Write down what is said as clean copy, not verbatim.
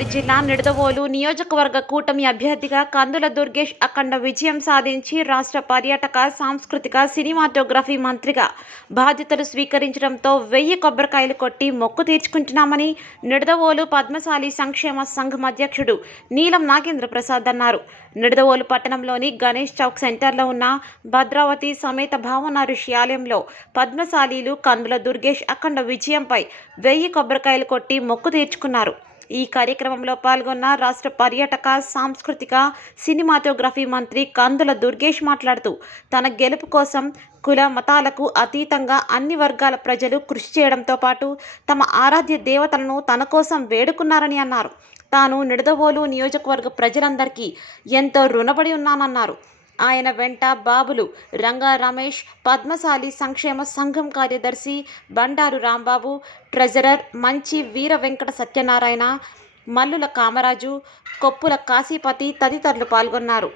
తూర్పుగోదావరి జిల్లా నిడదవోలు నియోజకవర్గ కూటమి అభ్యర్థిగా కందుల దుర్గేష్ అఖండ విజయం సాధించి రాష్ట్ర పర్యాటక సాంస్కృతిక సినిమాటోగ్రఫీ మంత్రిగా బాధ్యతలు స్వీకరించడంతో 1000 కొబ్బరికాయలు కొట్టి మొక్కు తీర్చుకుంటున్నామని నిడదవోలు పద్మశాలి సంక్షేమ సంఘం అధ్యక్షుడు నీలం నాగేంద్ర ప్రసాద్ అన్నారు. నిడదవోలు పట్టణంలోని గణేష్ చౌక్ సెంటర్లో ఉన్న భద్రావతి సమేత భావన ఋషి ఆలయంలో పద్మశాలీలు కందుల దుర్గేష్ అఖండ విజయంపై 1000 కొబ్బరికాయలు కొట్టి మొక్కు తీర్చుకున్నారు. ఈ కార్యక్రమంలో పాల్గొన్న రాష్ట్ర పర్యాటక సాంస్కృతిక సినిమాటోగ్రఫీ మంత్రి కందుల దుర్గేష్ మాట్లాడుతూ తన గెలుపు కోసం కుల మతాలకు అతీతంగా అన్ని వర్గాల ప్రజలు కృషి చేయడంతో పాటు తమ ఆరాధ్య దేవతలను తన కోసం వేడుకున్నారని అన్నారు. తాను నిడదవోలు నియోజకవర్గ ప్రజలందరికీ ఎంతో రుణపడి ఉన్నానన్నారు. ఆయన వెంట బాబులు రంగా రమేష్, పద్మశాలి సంక్షేమ సంఘం కార్యదర్శి బండారు రాంబాబు, ట్రెజరర్ మంచి వీర వెంకట సత్యనారాయణ, మల్లుల కామరాజు, కొప్పుల కాశీపతి తదితరులు పాల్గొన్నారు.